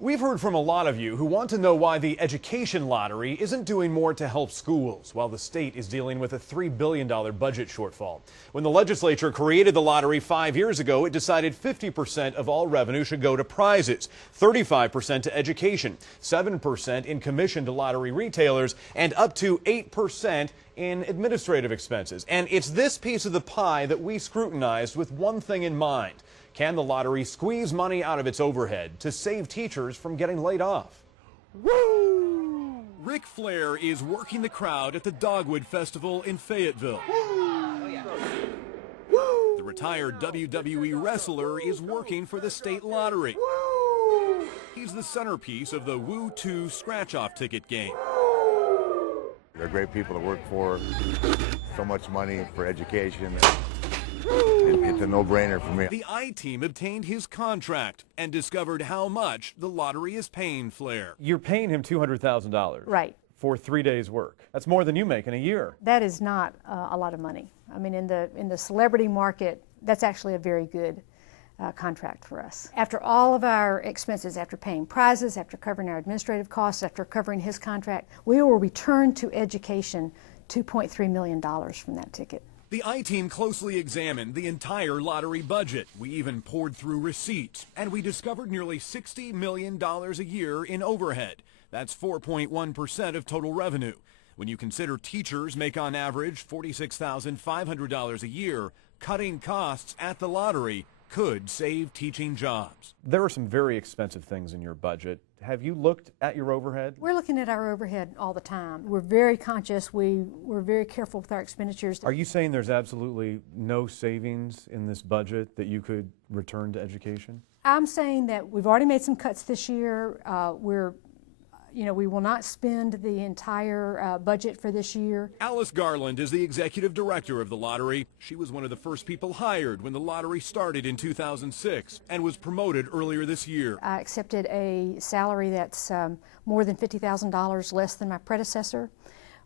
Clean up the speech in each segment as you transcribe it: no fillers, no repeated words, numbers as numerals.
We've heard from a lot of you who want to know why the education lottery isn't doing more to help schools, while the state is dealing with a $3 billion budget shortfall. When the legislature created the lottery 5 years ago, it decided 50% of all revenue should go to prizes, 35% to education, 7% in commission to lottery retailers, and up to 8% in administrative expenses. And it's this piece of the pie that we scrutinized with one thing in mind. Can the lottery squeeze money out of its overhead to save teachers from getting laid off? Woo! Ric Flair is working the crowd at the Dogwood Festival in Fayetteville. Woo! The retired WWE wrestler is working for the state lottery. Woo! He's the centerpiece of the Woo 2 scratch-off ticket game. They're great people to work for. So much money for education. It's a no-brainer for me. The I-Team obtained his contract and discovered how much the lottery is paying Flair. You're paying him $200,000. Right. For 3 days' work. That's more than you make in a year. That is not a lot of money. I mean, in the celebrity market, that's actually a very good contract for us. After all of our expenses, after paying prizes, after covering our administrative costs, after covering his contract, we will return to education $2.3 million from that ticket. The I-Team closely examined the entire lottery budget. We even poured through receipts, and we discovered nearly $60 million a year in overhead. That's 4.1% of total revenue. When you consider teachers make on average $46,500 a year, cutting costs at the lottery could save teaching jobs. There are some very expensive things in your budget. Have you looked at your overhead? We're looking at our overhead all the time. We're very conscious. We're very careful with our expenditures. Are you saying there's absolutely no savings in this budget that you could return to education? I'm saying that we've already made some cuts this year. We will not spend the entire budget for this year. Alice Garland is the executive director of the lottery. She was one of the first people hired when the lottery started in 2006 and was promoted earlier this year. I accepted a salary that's more than $50,000 less than my predecessor.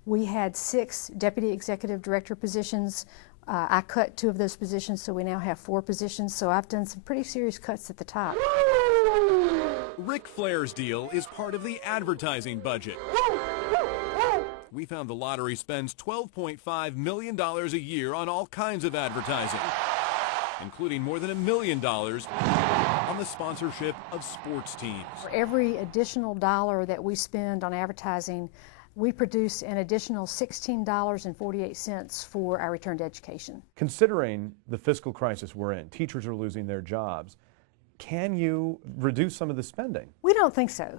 We had 6 deputy executive director positions. I cut 2 of those positions, so we now have 4 positions. So I've done some pretty serious cuts at the top. Ric Flair's deal is part of the advertising budget. We found the lottery spends $12.5 million a year on all kinds of advertising, including more than $1 million on the sponsorship of sports teams. For every additional dollar that we spend on advertising, we produce an additional $16.48 for our return to education. Considering the fiscal crisis we're in, teachers are losing their jobs. Can you reduce some of the spending? We don't think so.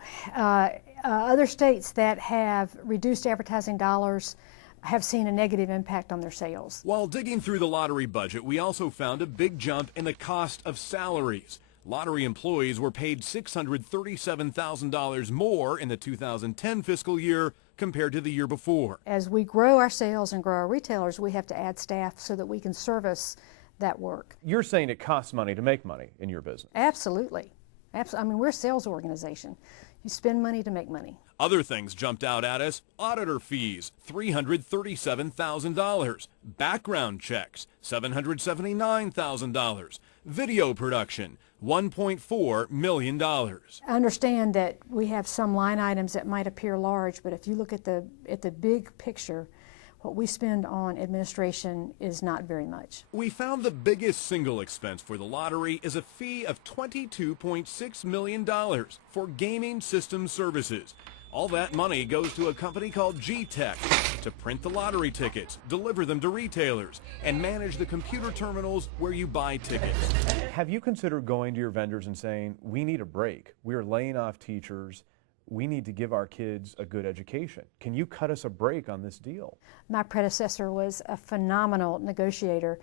Other states that have reduced advertising dollars have seen a negative impact on their sales. While digging through the lottery budget, we also found a big jump in the cost of salaries. Lottery employees were paid $637,000 more in the 2010 fiscal year compared to the year before. As we grow our sales and grow our retailers, we have to add staff so that we can service that work. You're saying it costs money to make money in your business? Absolutely. I mean, we're a sales organization. You spend money to make money. Other things jumped out at us. Auditor fees, $337,000. Background checks, $779,000. Video production, $1.4 million. I understand that we have some line items that might appear large, but if you look at the big picture, what we spend on administration is not very much. We found the biggest single expense for the lottery is a fee of $22.6 million for gaming system services. All that money goes to a company called G-Tech to print the lottery tickets, deliver them to retailers, and manage the computer terminals where you buy tickets. Have you considered going to your vendors and saying, we need a break, we are laying off teachers, we need to give our kids a good education. Can you cut us a break on this deal? My predecessor was a phenomenal negotiator.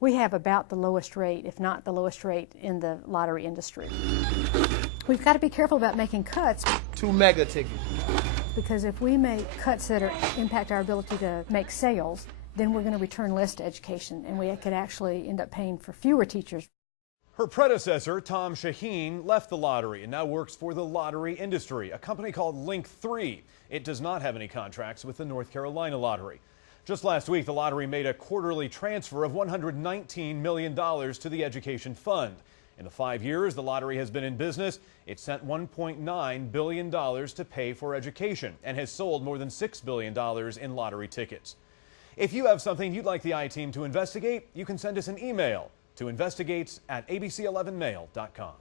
We have about the lowest rate, if not the lowest rate, in the lottery industry. We've got to be careful about making cuts. 2 mega tickets. Because if we make cuts that impact our ability to make sales, then we're going to return less to education, and we could actually end up paying for fewer teachers. Her predecessor, Tom Shaheen, left the lottery and now works for the lottery industry, a company called Link 3. It does not have any contracts with the North Carolina Lottery. Just last week, the lottery made a quarterly transfer of $119 million to the education fund. In the 5 years the lottery has been in business, it sent $1.9 billion to pay for education and has sold more than $6 billion in lottery tickets. If you have something you'd like the I-Team to investigate, you can send us an email to investigates@abc11mail.com.